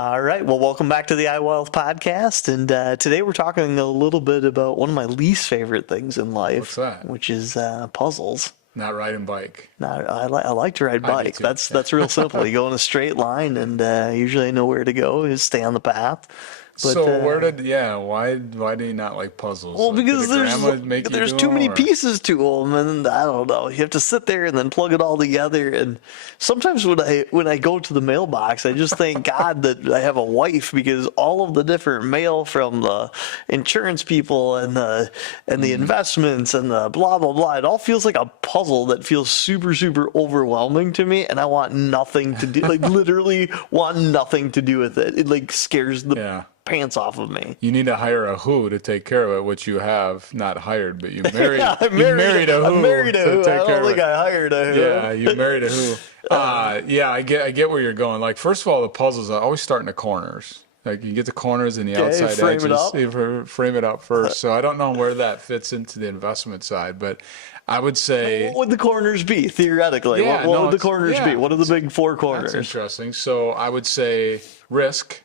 All right. Well, welcome back to the iWealth podcast. And today we're talking a little bit about one of my least favorite things in life. What's that? Which is puzzles. Not riding bike. I like to ride bike. too. That's real simple. You go in a straight line, and usually I know where to go. Is stay on the path. But, So why do you not like puzzles? Well, Like, because did your grandma make you there's do too them, many or- pieces to them, and I don't know. You have to sit there and then plug it all together. And sometimes when I go to the mailbox, I just thank God that I have a wife, because all of the different mail from the insurance people and the investments and the blah blah blah, it all feels like a puzzle that feels super super overwhelming to me, and I want nothing to do, like literally want nothing to do with it. It like scares the pants off of me. You need to hire a who to take care of it, which you have not hired, but you married. You married a who. I married a who. To I take care don't of think it. I hired a who. Yeah, you married a who. I get where you're going. Like, first of all, the puzzles I always start in the corners. Like, you get the corners and the outside frame edges. it up. You frame it up first. So I don't know where that fits into the investment side, but I would say. What would the corners be theoretically? Yeah, what no, would the corners be? What are the big four That's corners? interesting. So I would say risk.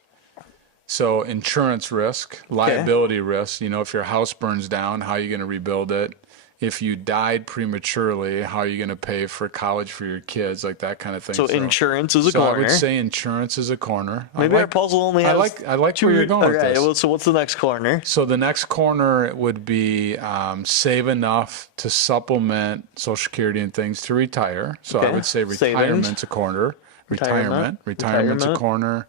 So insurance risk, liability risk. You know, if your house burns down, how are you going to rebuild it? If you died prematurely, how are you going to pay for college for your kids? Like that kind of thing. So insurance is a corner. I would say insurance is a corner. Maybe our puzzle only has I like where you're going with this. Well, so what's the next corner? So the next corner would be save enough to supplement Social Security and things to retire. So I would say retirement's a corner. Retirement's a corner.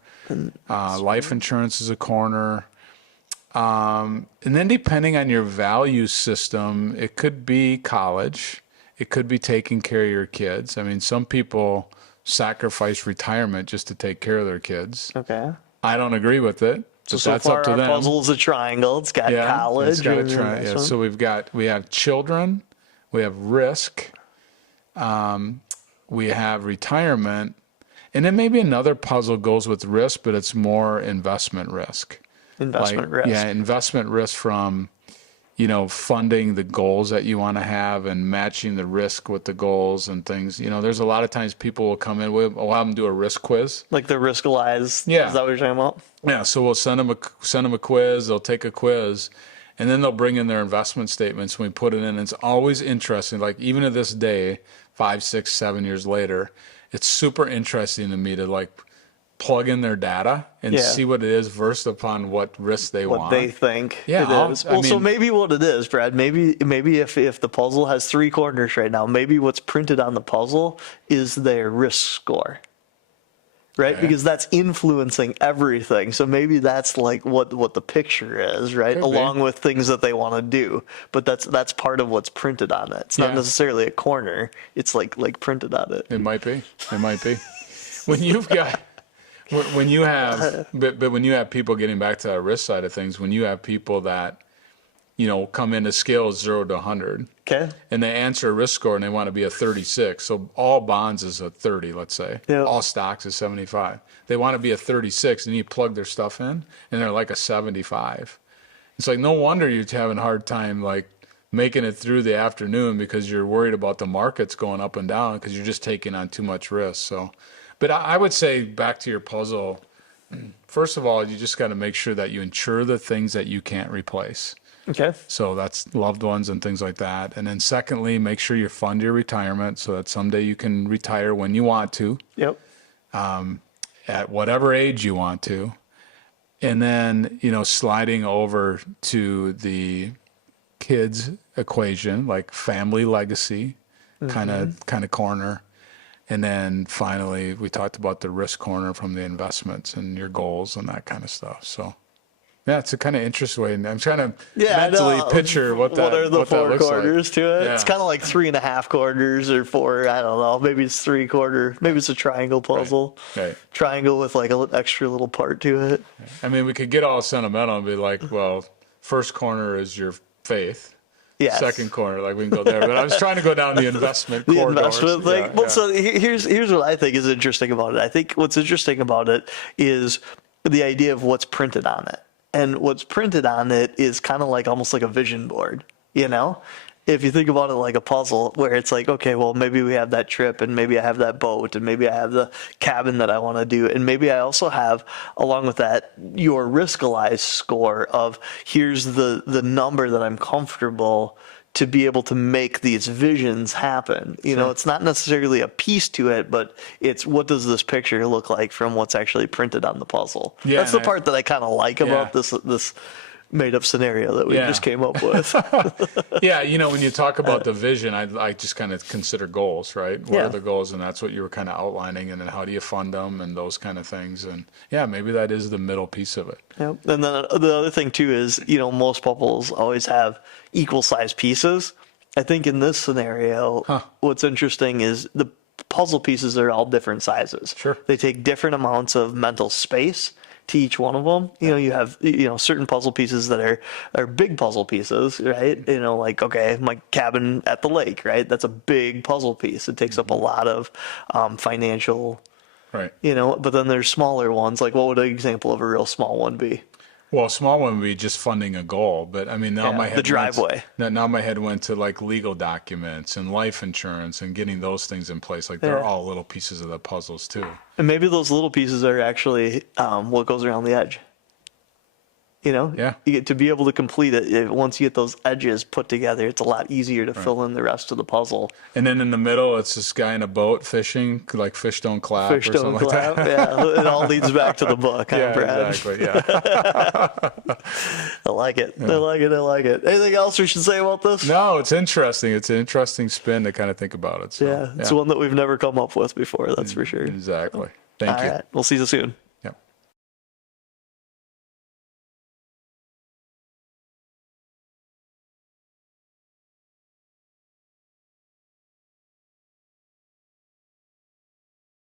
Life insurance is a corner. And then depending on your value system, it could be college. It could be taking care of your kids. I mean, some people sacrifice retirement just to take care of their kids. Okay. I don't agree with it. So that's far up to our them. puzzle is a triangle. It's got college. It's got a triangle. Yeah. So we have children, we have risk, we have retirement, and then maybe another puzzle goes with risk, but it's more investment risk. Risk. Yeah, investment risk from, funding the goals that you want to have and matching the risk with the goals and things. There's a lot of times people will come in, we'll have them do a risk quiz. Like the Riskalyze. Yeah. Is that what you're talking about? Yeah, so we'll send them a quiz, they'll take a quiz, and then they'll bring in their investment statements when we put it in. It's always interesting, like even to this day, 5, 6, 7 years later, it's super interesting to me to plug in their data and see what it is versed upon what risk they want. What they think it is. So maybe what it is, Brad, maybe if the puzzle has 3 corners right now, maybe what's printed on the puzzle is their risk score. Right? Okay. Because that's influencing everything. So maybe that's like what the picture is, right? Along with things that they want to do. But that's part of what's printed on it. It's not necessarily a corner. It's like printed on it. It might be. When you've got when you have people, getting back to that risk side of things, when you have people that come in, a scale is 0 to 100. Okay. And they answer a risk score and they want to be a 36. So all bonds is a 30, let's say. Yep. All stocks is 75. They want to be a 36, and you plug their stuff in and they're like a 75. It's like, no wonder you're having a hard time making it through the afternoon, because you're worried about the markets going up and down because you're just taking on too much risk. So, but I would say, back to your puzzle, first of all, you just got to make sure that you insure the things that you can't replace. Okay. So that's loved ones and things like that. And then secondly, make sure you fund your retirement so that someday you can retire when you want to. Yep. At whatever age you want to. And then, sliding over to the kids equation, like family legacy, kind of corner. And then finally, we talked about the risk corner from the investments and your goals and that kind of stuff. So, yeah, it's a kind of interesting way. I'm trying to mentally picture what are the 4 corners to it. Yeah. It's kind of like 3.5 quarters or 4. I don't know. Maybe it's 3 quarter. Maybe it's a triangle puzzle. Right. Triangle with like an extra little part to it. I mean, we could get all sentimental and be like, well, first corner is your faith. Yes. Second corner, we can go there. But I was trying to go down the investment corridors. Investment thing. So here's what I think is interesting about it. I think what's interesting about it is the idea of what's printed on it. And what's printed on it is kind of almost like a vision board, if you think about it like a puzzle, where it's like, okay, well, maybe we have that trip, and maybe I have that boat, and maybe I have the cabin that I want to do, and maybe I also have, along with that, your riskalyze score of here's the number that I'm comfortable to be able to make these visions happen. You know, it's not necessarily a piece to it, but it's what does this picture look like from what's actually printed on the puzzle. Yeah, that's the part that I kind of like about this made up scenario that we just came up with. Yeah, you know, when you talk about the vision, I just kind of consider goals, right? What are the goals? And that's what you were kind of outlining, and then how do you fund them and those kind of things. And yeah, maybe that is the middle piece of it. Yeah. And then the other thing too is, you know, most puzzles always have equal size pieces. I think in this scenario, what's interesting is the puzzle pieces are all different sizes. Sure. They take different amounts of mental space to each one of them. You know, you have, you know, certain puzzle pieces that are big puzzle pieces, right? You know, like, okay, my cabin at the lake, right? That's a big puzzle piece. It takes up a lot of financial, Right. you know, but then there's smaller ones. Like, what would an example of a real small one be? Well, a small one would be just funding a goal, but I mean, now my head the driveway. Now my head went to like legal documents and life insurance and getting those things in place. Like they're all little pieces of the puzzles too. And maybe those little pieces are actually what goes around the edge. You know, you get to be able to complete it. Once you get those edges put together, it's a lot easier to fill in the rest of the puzzle. And then in the middle, it's this guy in a boat fishing, like fish don't clap Fish or don't something clap. like that. Yeah, it all leads back to the book, huh, Yeah, Brad? exactly. Yeah. I like it. I like it. I like it. Anything else we should say about this? No, it's interesting. It's an interesting spin to kind of think about it. So, It's one that we've never come up with before. That's for sure. Exactly. Thank you. All right. We'll see you soon.